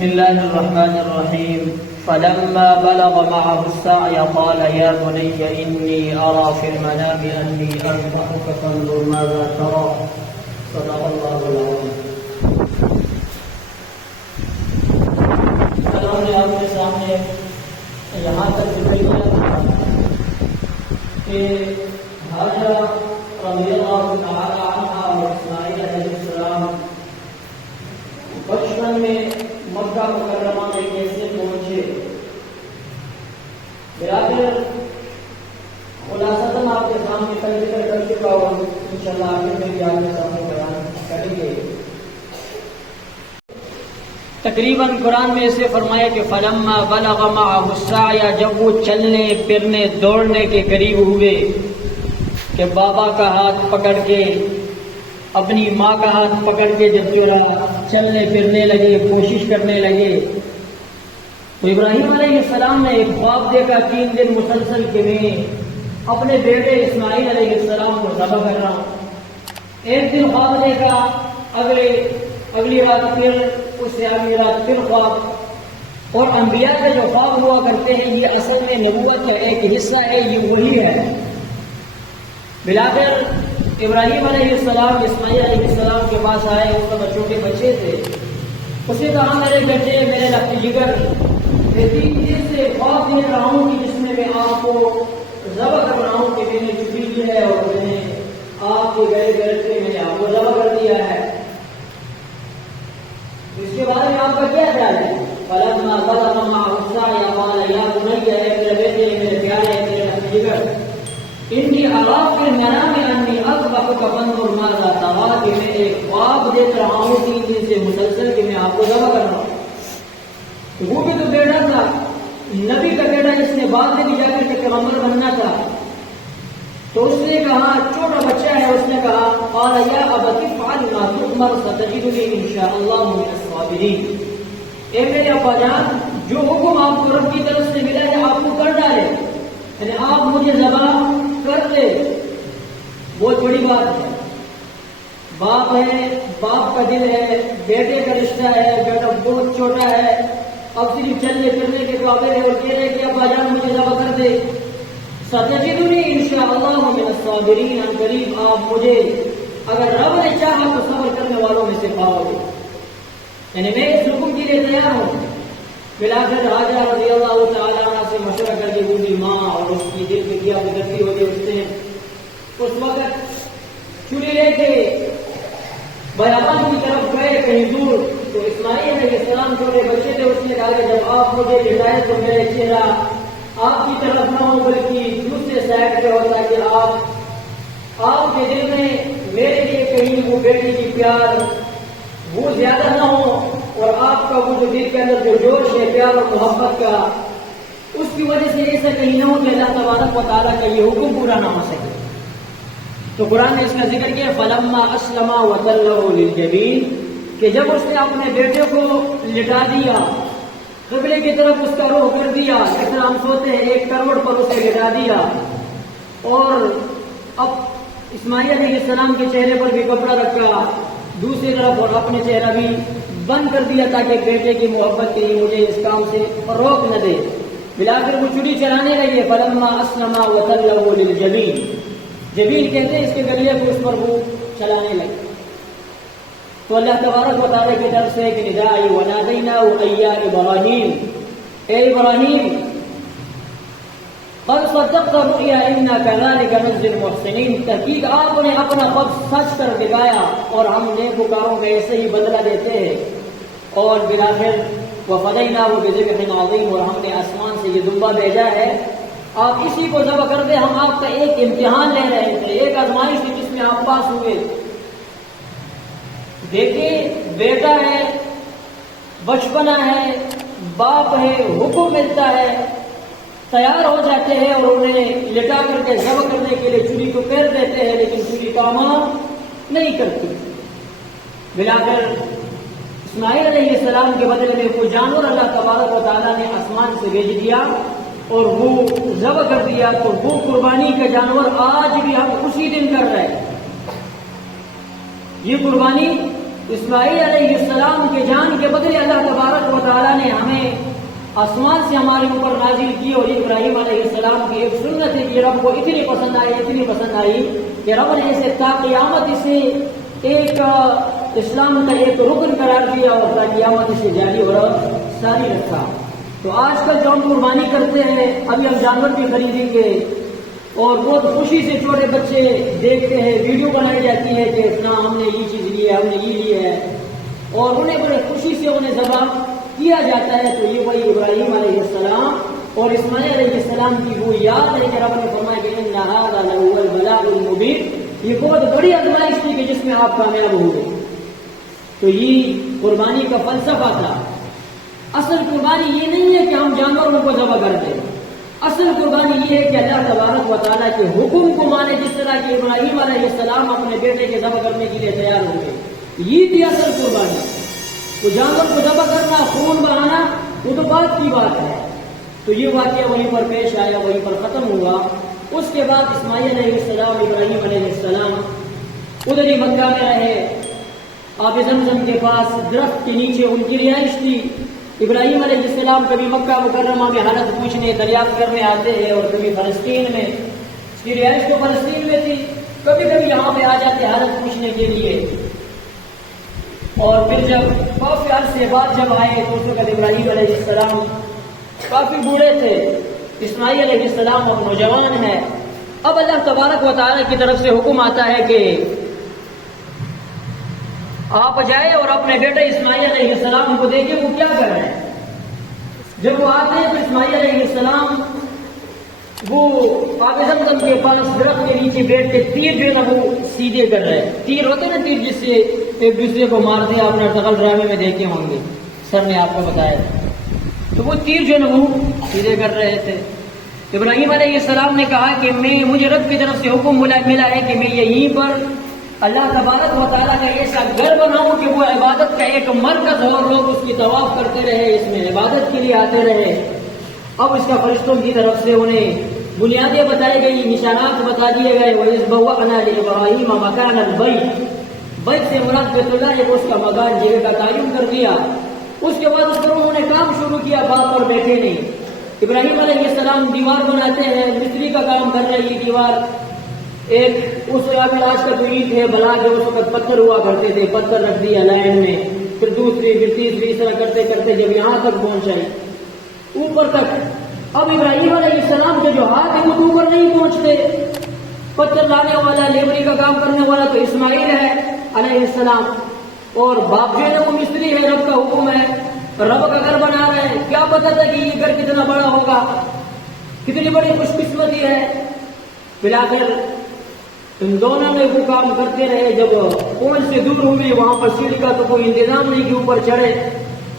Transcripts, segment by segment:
بسم الله الرحمن الرحيم. فلما بلغ معه السعي قال يا بني إني أرى في المنام أني أذبحك فانظر ماذا ترى. صدق الله العظيم. ہم نے آپ کے سامنے یہاں تک ذکر کیا تھا کہ حاجرہ رضی اللہ تعالی عنہا اور اسماعیل علیہ السلام بچپن میں مکہ مکرمہ میں کیسے پہنچے. برادر خلاصتاً آپ کے سامنے کل ذکر کر چکا ہوں، انشاءاللہ آگے میں بھی آپ کے سامنے بیان کریں گے. تقریباً قرآن میں ایسے فرمایا کہ فلما بلغ معه السعی، جب وہ چلنے پھرنے دوڑنے کے قریب ہوئے کہ بابا کا ہاتھ پکڑ کے اپنی ماں کا ہاتھ پکڑ کے جب چلنے پھرنے لگے، کوشش کرنے لگے، تو ابراہیم علیہ السلام نے ایک خواب دیکھا 3 دن مسلسل کہ میں اپنے بیٹے اسماعیل علیہ السلام کو ذبح کر رہا ہوں. ایک دن خواب دیکھا، اگلی رات پھر، اس سے اگلی رات پھر خواب. اور انبیاء کے جو خواب ہوا کرتے ہیں یہ اصل میں نبوت کا ایک حصہ ہے، یہ وہی ہے. بلاخر ابراہیم علیہ السلام اسماعیل علیہ السلام کے پاس آئے، اس میں بچوں کے بچے تھے. اسے کہا میرے بیٹے، میرے لفظ جگر، میں 3 دن سے خواب دیکھ رہا ہوں کہ جس میں آپ کو ذبح کر رہا ہوں کہ میں نے چھٹی کی ہے اور میں نے آپ کے گلے گلے سے میں نے آپ کو ذبح کر دیا ہے. اس کے بارے میں آپ کا کیا خیال ہے؟ فلما بلغ معه السعي قال يا بني، میرے بیٹے، میرے پیارے، میرے لفظ جگر، انی ارى في المنام انی اذبحك فانظر ماذا ترى، کہ میں ایک خواب دیکھ رہا ہوں 3 دن سے مسلسل کہ میں آپ کو ذبح کر رہا ہوں. وہ بھی تو بیٹا تھا، نبی کا بیٹا، جس نے بعد میں بھی جا کر کے پیغمبر بننا تھا. تو اس نے کہا، چھوٹا بچہ ہے، اس نے کہا قال یا ابت افعل ما تؤمر ستجدنی ان شاء اللہ من الصابرین. اے میرے ابا جان، جو حکم آپ کو رب کی طرف سے ملا ہے آپ کو کر ڈالے، یعنی آپ مجھے ذبح کر لے. بہت بڑی بات ہے. باپ ہے، باپ کا دل ہے، بیٹے کا رشتہ ہے، بیٹا بہت چھوٹا ہے، اب صرف چلنے پھرنے کے قابل ہے اور کہہ رہے کہ ابا جان مجھے ذبح کر دے. ستجدنی انشاءاللہ من الصابرین، ان قریب آپ مجھے اگر رب نے چاہا تو صبر کرنے والوں میں سے پاؤ گے، یعنی میں اس حکم کے لیے تیار ہوں. بلاخر حاجرہ رضی اللہ تعالیٰ عنہ سے مشورہ کر کے بوڑھی ماں اور اس کی دل میں کیا گزرتی ہوتی اٹھتے ہیں. اس وقت چھری لے کے بیابان کی طرف گئے کہیں دور، تو اسماعیل علیہ السلام چھوٹے بچے تھے. اس نے کہا کہ جب آپ مجھے لٹائے تو میرے چہرہ آپ کی طرف نہ ہو بلکہ دوسرے سائڈ پہ ہوتا کہ آپ کے دل میں میرے لیے کہیں وہ بیٹی کی پیار وہ زیادہ نہ ہو، اور آپ کا وہ جو دل کے اندر جو جوش ہے پیار اور محبت کا، اس کی وجہ سے ایسا کہیں نہ ہو کہ اللہ تبارک و تعالیٰ کا یہ حکم پورا نہ ہو سکے. تو قرآن نے اس کا ذکر کیا فلما اسلم وتلہ للجبین، کہ جب اس نے اپنے بیٹے کو لٹا دیا، قبلے کی طرف اس کا رخ کر دیا، جس طرح ہم سوتے ہیں 1 کروڑ پر اسے لٹا دیا، اور اب اسماعیل علیہ السلام کے چہرے پر بھی کپڑا رکھا دوسری طرف اور اپنے چہرہ بھی بند کر دیا تاکہ بیٹے کی محبت کے لیے مجھے اس کام سے روک نہ دے. بلاخر وہ چڑی چلانے لگے. فلما اسلم وتلہ للجبین، جبین کہتے ہیں اس کے گلیے کو، اس پر وہ چلانے لگے. تو اللہ تبارک و تعالیٰ کی طرف سے ایک ندا آئی، ونادیناہ یا ابراہیم، اے ابراہیم قد صدقت الرؤیا انا كذلك نجزي المحسنین، تحقیق آپ نے اپنا خواب سچ کر دکھایا اور ہم نیکوکاروں میں ایسے ہی بدلہ دیتے ہیں. اور بلاخر وفدیناہ بذبح عظیم، اور ہم نے آسمان سے یہ دمبا بھیجا ہے، آپ اسی کو ذبح کر دیں. ہم آپ کا ایک امتحان لے رہے تھے، ایک آزمائش تھی جس میں آپ پاس ہوئے. دیکھیں، بیٹا ہے، بچپنا ہے، باپ ہے، حکم ملتا ہے، تیار ہو جاتے ہیں اور انہیں لٹا کر کے ذبح کرنے کے لیے چوری کو پھیر دیتے ہیں، لیکن چوری کام نہیں کرتی. بلاخر اسماعیل علیہ السلام کے بدلے میں کوئی جانور اللہ تبارک و تعالیٰ نے آسمان سے بھیج دیا اور وہ ذبح کر دیا. تو وہ قربانی کا جانور آج بھی ہم اسی دن کر رہے ہیں. یہ قربانی اسماعیل علیہ السلام کے جان کے بدلے اللہ تبارک و تعالیٰ نے ہمیں آسمان سے ہمارے اوپر نازل کی، اور ابراہیم علیہ السلام کی ایک سنت ہے کہ رب کو اتنی پسند آئی کہ رب نے اسے تا قیامت اسے ایک اسلام کا ایک رکن قرار دیا اور تا قیامت اسے جاری اور ساری رکھا۔ تو آج کل جو ہم قربانی کرتے ہیں، ابھی ہم جانور بھی خریدیں گے اور بہت خوشی سے چھوٹے بچے دیکھتے ہیں، ویڈیو بنائی جاتی ہے کہ اتنا ہم نے یہ چیز لی ہے، ہم نے یہ لی ہے، اور انہیں بڑے خوشی سے انہیں ذبح کیا جاتا ہے۔ تو یہ وہی ابراہیم علیہ السلام اور اسماعیل علیہ السلام کی وہ یاد ہے کہ رب نے فرمایا کہ ان ھذا لہو البلاء المبین، یہ بہت بڑی آزمائش تھی کہ جس میں آپ کامیاب ہوئے۔ تو یہ قربانی کا فلسفہ تھا۔ اصل قربانی یہ نہیں ہے کہ ہم جانوروں کو ذبح کر دیں، اصل قربانی یہ ہے کہ اللہ تبارک و تعالیٰ کے حکم کو مانے، جس طرح کہ ابراہیم علیہ السلام اپنے بیٹے کے ذبح کرنے کے لیے تیار ہو گئے۔ یہ تھی اصل قربانی۔ تو جانور کو ذبح کرنا، خون بہانا، وہ تو بات کی بات ہے۔ تو یہ واقعہ وہیں پر پیش آیا، وہیں پر ختم ہوا۔ اس کے بعد اسماعیل علیہ السلام، ابراہیم علیہ السلام ادھر ہی مکہ میں رہے، آب زمزم کے پاس درخت کے نیچے ان کی رہائش تھی۔ ابراہیم علیہ السلام کبھی مکہ مکرمہ میں حالت پوچھنے دریافت کرنے آتے ہیں، اور کبھی فلسطین میں، اس کی رہائش تو فلسطین میں تھی، کبھی کبھی یہاں پہ آ جاتے حالت پوچھنے کے لیے۔ اور پھر جب کافی عرصے بعد جب آئے تو اس وقت ابراہیم علیہ السلام کافی بوڑھے تھے، اسماعیل علیہ السلام اب نوجوان ہے۔ اب اللہ تبارک و تعالیٰ کی طرف سے حکم آتا ہے کہ آپ جائے اور اپنے بیٹے اسماعیل علیہ السلام کو دیکھیں وہ کیا کر رہے ہیں۔ جب وہ آتے ہیں تو اسماعیل علیہ السلام وہ آب زمزم کے پاس درخت کے نیچے بیٹھ کے تیر جو ہے نا وہ سیدھے کر رہے ہیں۔ تیر ہوتے نا، تیر جس سے ایک دوسرے کو مارتے ہیں، آپ نے ارطغرل ڈرامے میں دیکھے ہوں گے، سر نے آپ کو بتایا۔ تو وہ تیر جو ہے نا وہ سیدھے کر رہے تھے۔ ابراہیم علیہ السلام نے کہا کہ مجھے رب کی طرف سے حکم ملا ہے کہ میں یہیں پر اللہ تبارک و تعالیٰ کا ایسا گھر بناؤں کہ وہ عبادت کا ایک مرکز ہو، اور لوگ اس کی طواف کرتے رہے، اس میں عبادت کے لیے آتے رہے۔ اب اس کا فرشتوں کی طرف سے انہیں بنیادیں بتائی گئی، نشانات بتا دیے گئے۔ وَإِذْ بَوَّأْنَا لِإِبْرَاهِيمَ مَكَانَ الْبَيْتِ، بیت سے مراد بیت اللہ ہے، اس کا مکان جگہ کا تعین کر دیا۔ اس کے بعد اس پر انہوں نے کام شروع کیا، بات پر بیٹھے نہیں۔ ابراہیم علیہ السلام دیوار بناتے ہیں، مستری کا کام کر رہی دیوار، ایک اس آج کا جو اینٹ ہے بلا جو اس وقت پتھر ہوا کرتے تھے، پتھر رکھ دیا لائن میں، پھر دوسری، پھر تیسری، اس طرح کرتے کرتے جب یہاں تک پہنچائی اوپر تک۔ اب ابراہیم علیہ السلام کے جو ہاتھ ہیں وہ تو اوپر نہیں پہنچتے، پتھر لانے والا، لیبری کا کام کرنے والا تو اسماعیل ہے علیہ السلام، اور باپ جو ہے وہ مستری ہے، رب کا حکم ہے، رب کا گھر بنا رہے ہیں۔ کیا پتا تھا کہ یہ گھر کتنا بڑا ہوگا، کتنی بڑی خوش قسمتی ہے۔ پھر آخر ان دونوں نے وہ کام کرتے رہے۔ جب پہنچ سے دور ہوئی، وہاں پر سیڑھی کا تو کوئی انتظام نہیں کہ اوپر چڑھے،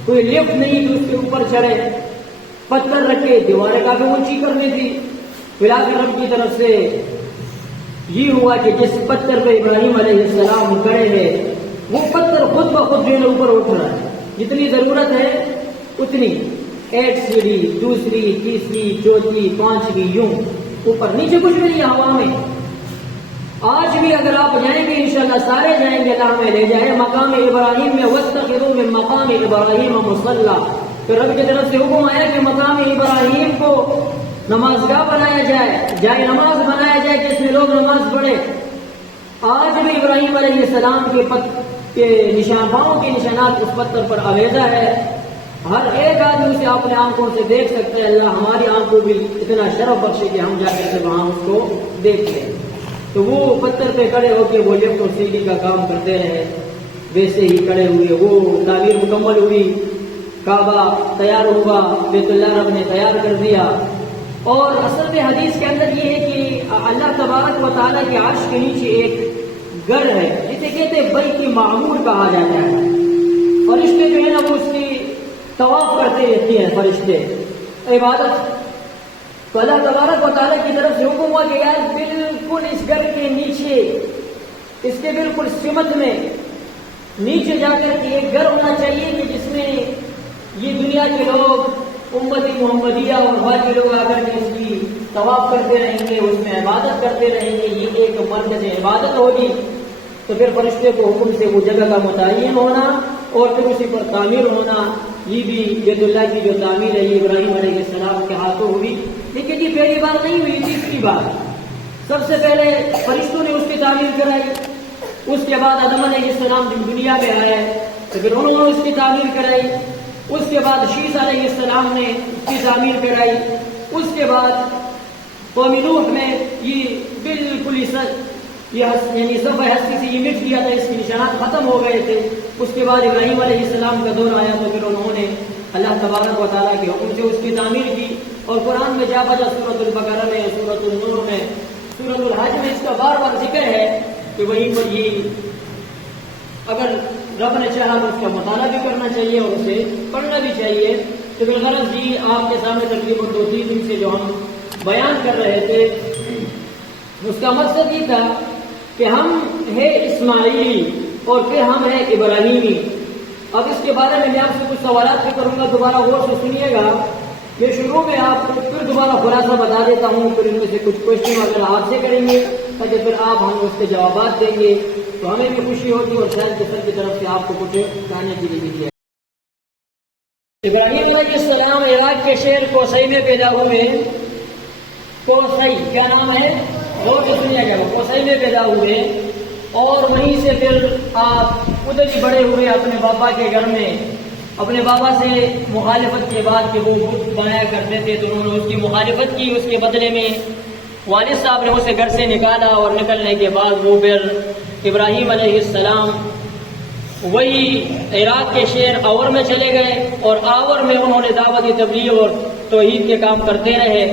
کوئی لفٹ نہیں کہ اس کے اوپر چڑھے، پتھر رکھے، دیواریں کافی اونچی کرنی تھی۔ پھر آخر رب کی طرف سے یہ ہوا کہ جس پتھر پہ ابراہیم علیہ السلام کھڑے ہیں وہ پتھر خود بخود جو ہے اوپر اٹھ رہا ہے، جتنی ضرورت ہے اتنی، ایک سیڑھی، دوسری، تیسری، چوتھی، پانچویں، یوں اوپر نیچے کچھ نہیں ہے ہوا میں۔ آج بھی اگر آپ جائیں گے انشاءاللہ سارے جائیں گے، اللہ میں لے جائے مقام ابراہیم میں، وَاتَّخِذُوا مِن مَقَامِ إِبْرَاهِيمَ مُصَلًّى، کہ رب کی طرف سے حکم آیا کہ مقام ابراہیم کو نماز گاہ بنایا جائے، جائے نماز بنایا جائے کہ اس میں لوگ نماز پڑھے۔ آج بھی ابراہیم علیہ السلام کے نشان، پاؤں کے نشانات اس پتھر پر علیحدہ ہے، ہر ایک آدمی اسے اپنے آنکھوں سے دیکھ سکتا ہے۔ اللہ ہماری آنکھوں بھی اتنا شرف بخشے کہ ہم جا کر وہاں اس کو دیکھ لیں۔ تو وہ پتھر پہ کھڑے ہو کے وہ لفٹ اور سیڑھی کا کام کرتے رہے، ویسے ہی کھڑے ہوئے، وہ تعمیر مکمل ہوئی، کعبہ تیار ہوا، بیت اللہ رب نے تیار کر دیا۔ اور اصل میں حدیث کے اندر یہ ہے کہ اللہ تبارک و تعالیٰ کے عرش کے نیچے ایک گھر ہے جسے کہتے ہیں بیت معمور کہا جاتا ہے۔ فرشتے جو ہے نا وہ اس کی طواف کرتے رہتے ہیں، فرشتے عبادت۔ تو اللہ تبارک و تعالیٰ کی طرف سے حکم ہوا کہ یار بالکل اس گھر کے نیچے، اس کے بالکل سمت میں نیچے جا کر کے ایک گھر ہونا چاہیے کہ جس میں یہ دنیا کے لوگ، امتی محمدیہ اور باقی لوگ آ کر کے اس کی طواف کرتے رہیں گے، اس میں عبادت کرتے رہیں گے، یہ ایک مرکز عبادت ہوگی۔ تو پھر فرشتے کو حکم سے وہ جگہ کا متعین ہونا اور پھر اسی پر تعمیر ہونا، یہ بھی بیت اللہ کی جو تعمیر ہے یہ ابراہیم علیہ السلام کے ہاتھوں ہوئی۔ لیکن یہ پہلی بار نہیں ہوئی، تیسری بار۔ سب سے پہلے فرشتوں نے اس کی تعمیر کرائی، اس کے بعد آدم علیہ السلام جب دنیا میں آئے تو پھر انہوں نے اس کی تعمیر کرائی، اس کے بعد شیس علیہ السلام نے اس کی تعمیر کرائی، اس کے بعد قوم نوح میں یہ بالکل یعنی صفحہ ہستی سے یہ مٹ گیا تھا، اس کے نشانات ختم ہو گئے تھے۔ اس کے بعد ابراہیم علیہ السلام کا دور آیا تو پھر انہوں نے اللہ تبارک و تعالیٰ کے حکم سے اس کی تعمیر کی، اور قرآن میں جا بجا سورۃ البقرہ میں، سورۃ النور میں، سورۃ الحج میں اس کا بار بار ذکر ہے کہ وہیں پر یہ اگر رب نے چاہا تو اس کا مطالعہ بھی کرنا چاہیے اور اسے پڑھنا بھی چاہیے۔ تو بالغرض جی آپ کے سامنے تقریباً 2-3 دن سے جو ہم بیان کر رہے تھے اس کا مقصد یہ تھا کہ ہم ہے اسماعیلی اور پھر ہم ہے ابراہیمی۔ اب اس کے بارے میں آپ سے کچھ سوالات بھی کروں گا، دوبارہ غور سے سنیے گا۔ یہ شروع میں آپ کو پھر دوبارہ خلاصہ بتا دیتا ہوں، پھر ان میں سے کچھ کوشچن اگر آپ سے کریں گے تاکہ پھر آپ ہمیں اس کے جوابات دیں گے تو ہمیں بھی خوشی ہوگی اور شاید کے سر کی طرف سے آپ کو کچھ کہنے کے لیے بھی کیا۔ ابراہیم علیہ السلام عراق کے شہر کوسئی میں پیدا ہوئے۔ کوسئی کیا نام ہے؟ غور سے سنیے گا، کوسئی میں پیدا ہوئے اور وہیں سے پھر آپ ادھر ہی بڑے ہوئے اپنے بابا کے گھر میں۔ اپنے بابا سے مخالفت کے بعد کہ وہ بت بنایا کرتے تھے تو انہوں نے اس کی مخالفت کی، اس کے بدلے میں والد صاحب نے اسے گھر سے نکالا، اور نکلنے کے بعد وہ پھر ابراہیم علیہ السلام وہی عراق کے شہر آور میں چلے گئے، اور آور میں انہوں نے دعوت تبلیغ اور توحید کے کام کرتے رہے۔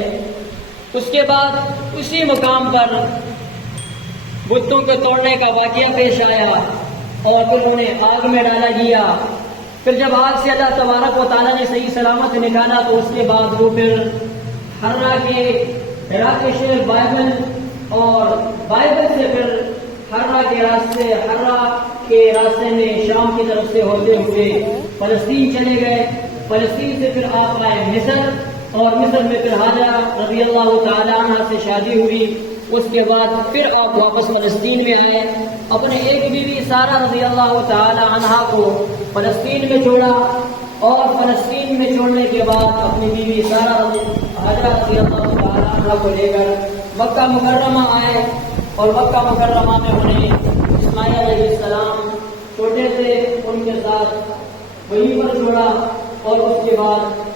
اس کے بعد اسی مقام پر بتوں کو توڑنے کا واقعہ پیش آیا اور پھر انہیں آگ میں ڈالا گیا۔ پھر جب آگ سے اللہ تبارک و تعالیٰ نے صحیح سلامت نکالا تو اس کے بعد وہ پھر ہررا کے عراق کے شہر بائبل، اور بائبل سے پھر ہررا کے راستے میں شام کی طرف سے ہوتے ہوئے فلسطین چلے گئے۔ فلسطین سے پھر آپ آئے مصر، اور مصر میں پھر حاجرہ رضی اللہ تعالیٰ عنہ سے شادی ہوئی۔ اس کے بعد پھر آپ واپس فلسطین میں آئے، اپنے ایک بیوی سارہ رضی اللہ تعالیٰ عنہ کو فلسطین میں چھوڑا، اور فلسطین میں چھوڑنے کے بعد اپنی بیوی سارہ حاجرہ رضی اللہ تعالیٰ عنہ کو لے کر مکہ مکرمہ آئے، اور مکہ مکرمہ میں انہیں اسماعیل علیہ السلام چھوٹے تھے ان کے ساتھ وہیں پر چھوڑا، اور اس کے بعد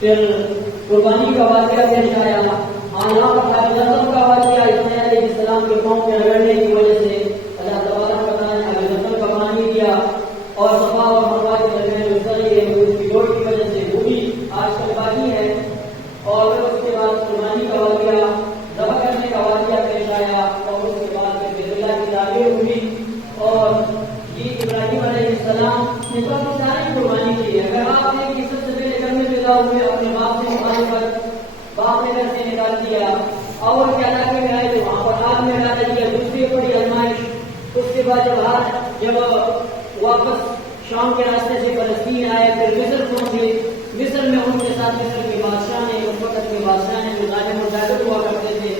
پھر قربانی کا واقعہ پیش آیا۔ یہاں پر ابو کا واقعہ، اسماعیل علیہ السلام کے قوم کے رگڑنے کی وجہ سے اللہ تبارک و تعالیٰ نے ابو کا پانی دیا، اور صفا اور مروہ کے درمیان اس کی دوڑ کی وجہ سے وہ بھی آج کل باقی ہے۔ اور پھر اس کے بعد قربانی کا واقعہ، ذبح کرنے کا واقعہ پیش آیا، اور اس کے بعد پھر بیت اللہ کی تعمیر ہوئی۔ اور یہ ابراہیم علیہ السلام نے بہت ساری قربانی کی ہے۔ اگر آپ نے کہ سب سے پہلے گھر میں پیدا ہوئے، اپنے باپ سے مخالفت، باپ نے گھر سے نکال دیا، اور کے علاقے میں آئے تو وہاں پر آگ میں ڈالا دیا، دوسری بڑی آزمائش۔ اس کے بعد جب واپس شام کے راستے سے فلسطین آئے، پھر مصر پہنچے۔ مصر میں ان کے ساتھ مصر کے بادشاہ نے، اس وقت کے بادشاہ نے جو ظالم و جابر ہوا کرتے تھے،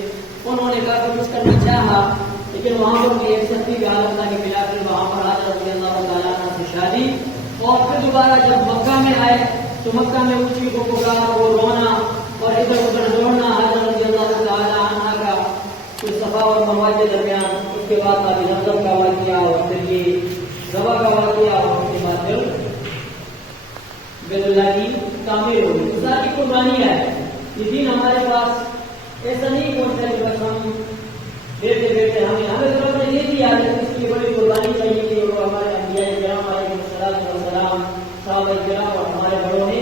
انہوں نے کافی کچھ کرنا چاہا، لیکن وہاں پر ایک سختی کی حالت تھا کہ ملا کر وہاں پر حضرت رضی اللہ تعالیٰ عنہ سے شادی۔ اور پھر دوبارہ جب مکہ میں آئے تو مکہ میں اونچی کو پکار، وہ رونا اور ادھر ادھر دوڑنا حضرت رضی اللہ تعالیٰ عنہ کا کچھ صفا اور مروہ کے درمیان۔ اس کے بعد ابھی زمزم کا واقعہ، اور پھر یہ ذبح کا واقعہ، اور اس کے بعد پھر بیت اللہ کی تعمیر ہوگی۔ ساری قربانی ہے۔ یہ دین ہمارے پاس ایسا نہیں پہنچتا کہ بس ہم بیٹھے بیٹھے ہمیں تو نے یہ دیا ہے، اس کی بڑی قربانی چاہیے کہ وہ ہمارے انبیاء کرام علیہ السلام، صحابہ کرام اور ہمارے بڑوں نے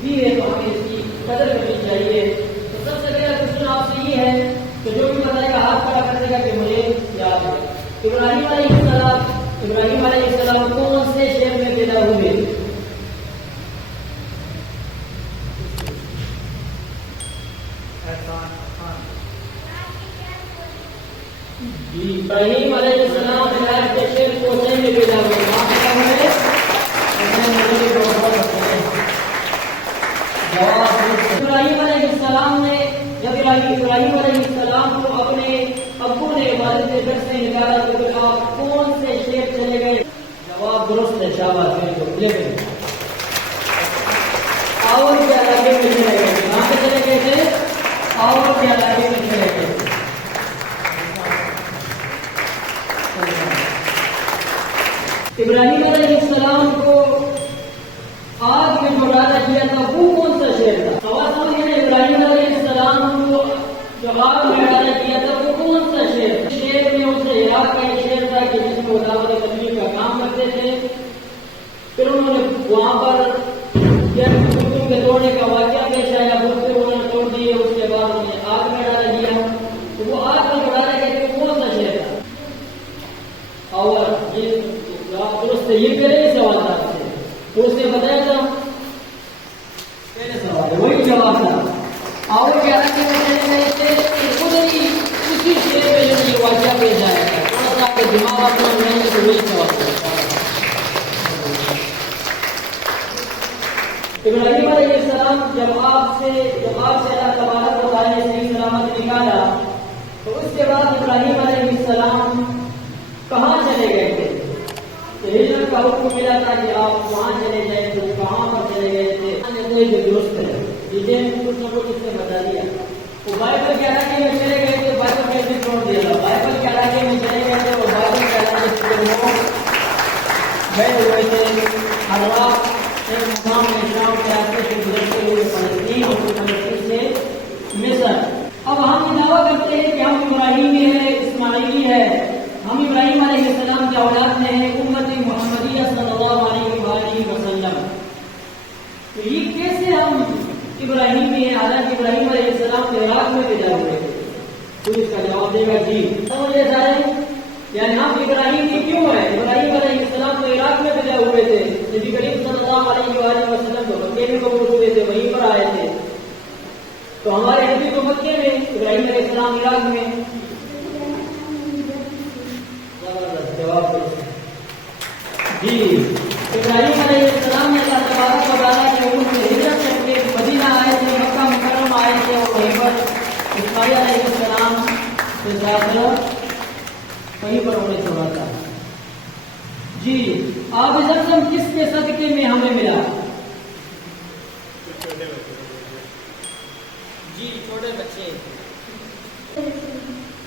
بھی ہے، تو ہمیں اس کی قدر کرنی چاہیے۔ تو سب سے پہلا کوشچن آپ سے یہ ہے کہ جو بھی بتائے گا ہاتھ کھڑا کر دے گا کہ مجھے یاد ہے۔ ابراہیم علیہ السلام کون سے شہر میں پیدا ہوئے؟ ابراہیم علیہ السلام عراق کے شہر کوسئی میں پیدا ہوئے۔ ابراہیم علیہ السلام نے جب ابراہیم علیہ السلام کو اپنے ابو نے والد کے گھر سے نکالا تو آپ کون مجھے بھی اور کے علاقے میں چلے گئے تھے. کہاں پہ چلے گئے تھے؟ اور کے علاقے میں چلے گئے تھے. ابراہیم علیہ السلام کو آگ میں جو ڈالا کیا تھا وہ کون سا شہر تھا؟ سوال سمجھے نا. ابراہیم علیہ السلام کو جو آگ میں ڈالا کیا تھا وہ کون سا شہر؟ شہر میں اسے عراق کا ایک شہر تھا کہ جس کو دعوت تبلیغ کا کام کرتے تھے. پھر انہوں نے وہاں پر بتوں کے توڑنے کا واقعہ پیش آیا. بت انہوں نے توڑ دیے. اس کے بعد انہوں نے آگ میں ڈالا دیا. تو وہ آگ میں جو ڈالا گیا وہ کون سا شہر تھا؟ اور یہ درست یہ پہلے ہی سوال تھا آپ سے. تو اس نے بتایا تھا پہلے سوال ہے وہی جواب تھا. اور کیا کہ وہ چلے گئے تھے خود ہی اسی شہر میں جو یہ واقعہ پیش آیا تھا. تھوڑا سا آپ کے دماغ آپ میں نہیں ہے تو وہی سوال تھا. ابراہیم علیہ السلام جب آپ سے اللہ تبارک و تعالیٰ نے صحیح سلامت نکالا تو اس کے بعد ابراہیم علیہ السلام کہاں چلے گئے تھے؟ ہجرت کا حکم ملا تھا کہ آپ وہاں چلے جائیں. تو کہاں پر چلے گئے تھے؟ جو درست ہے جسے کچھ نہ کچھ اس نے بتا دیا. وہ بائبل کے علاقے میں چلے گئے تھے. بائبل کیسے چھوڑ دیا تھا؟ بائبل کے علاقے میں چلے گئے تھے. وہ بائبل کے علاقے سے گئے ہوئے تھے. ہر رات ایک مقام میں شام کے راستے سے گزرتے ہوئے فلسطین اور فلسطین سے مصر. اب ہم دعویٰ کرتے ہیں کہ ہم ابراہیمی ہے, اسماعیلی ہے, ہم ابراہیم علیہ السلام کے اولاد میں ہیں, امت محمدیہ صلی اللہ علیہ وسلم. تو یہ کیسے ہم ابراہیمی ہیں حالانکہ ابراہیم علیہ السلام کے عراق میں پیدا ہوئے تھے؟ تو اس کا جواب دے گا جی. سمجھے سارے یعنی ہم ابراہیمی کیوں ہیں؟ ابراہیم علیہ السلام تو عراق میں پیدا ہوئے تھے. نبی کریم صلی اللہ علیہ وسلم تو مکے میں قبول ہوئے تھے, وہیں پر آئے تھے. تو ہمارے نبی تو مکے میں, ابراہیم علیہ السلام عراق میں. جواب جی. ابراہیم علیہ السلام نے اللہ تبارک و تعالیٰ کے حکم سے ہجرت کر کے مدینہ آئے تھے, مکہ مکرمہ آئے تھے, اور وہیں پر اسماعیل علیہ السلام سے داخلہ وہیں پر انہیں چھوڑا تھا. جی. آب زمزم کس کے صدقے میں ہمیں ملا؟ جی چھوٹے بچے.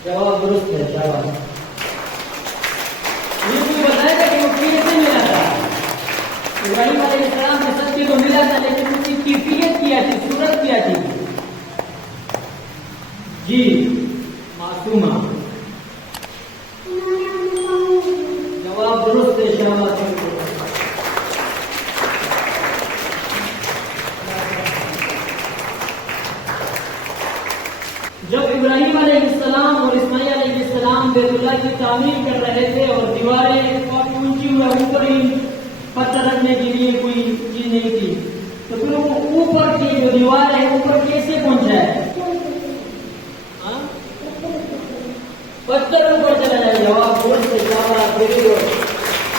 جواب درست ہے. جواب یہ بتائے گا کہ وہ کیسے ملا تھا. ابراہیم علیہ السلام کے صدقے کو ملا تھا, لیکن اس کی کیفیت کیا تھی, صورت کیا تھی؟ جی معصومہ. جواب درست ہے. شہباز جب ابراہیم علیہ السلام اور اسماعیل علیہ السلام بیت اللہ کی تعمیر کر رہے تھے اور دیواریں کافی اونچی ہوئے, اوپر ہی پتھر رکھنے کے لیے کوئی چیز نہیں تھی, تو پھر وہ اوپر کی جو دیوار ہے اوپر کیسے پہنچا ہے؟ پتھر اوپر چلا جائے. جواب درست ہے.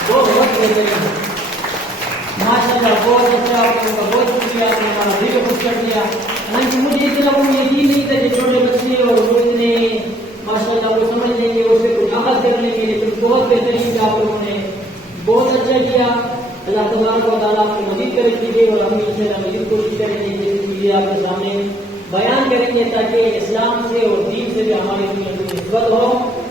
بہت بہترین, ماشاء اللہ, بہت اچھا. بہت شکریہ, آپ نے ہمارا دل خوش کر دیا. مجھے اتنا وہ یقین نہیں تھا کہ چھوٹے بچے اور وہ اتنے ماشاء اللہ وہ سمجھ لیں گے, اس سے کچھ عمل کر لیں گے, لیکن بہت بہترین کیا آپ لوگوں نے بہت اچھا کیا. اللہ تبارک و تعالیٰ آپ کو مزید کرے گی اور ہم ان شاء اللہ مزید کوشش کریں گے جیسے چیزیں آپ کے سامنے بیان کریں گے تاکہ اسلام سے اور دین سے بھی ہماری دنیا کی نسبت ہو,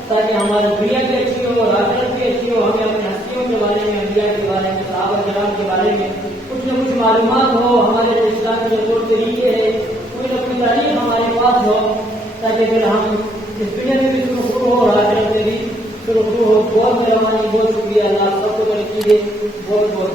تاکہ ہماری دنیا بھی اچھی ہو اور آخرت بھی اچھی ہو. ہمیں اپنے ہستیوں کے بارے میں, انبیاء کے بارے میں, صحابہ کرام کے بارے میں کچھ نہ کچھ معلومات ہو. ہمارے اسلام کے طور طریقے ہے, کوئی نہ کوئی تعلیم ہمارے پاس ہو, تاکہ پھر ہم اس دنیا میں بھی سرخر ہو اور آخرت میں بھی سرخر ہو. بہت مہربانی, بہت شکریہ. اللہ سب کو ترقی دے. بہت بہت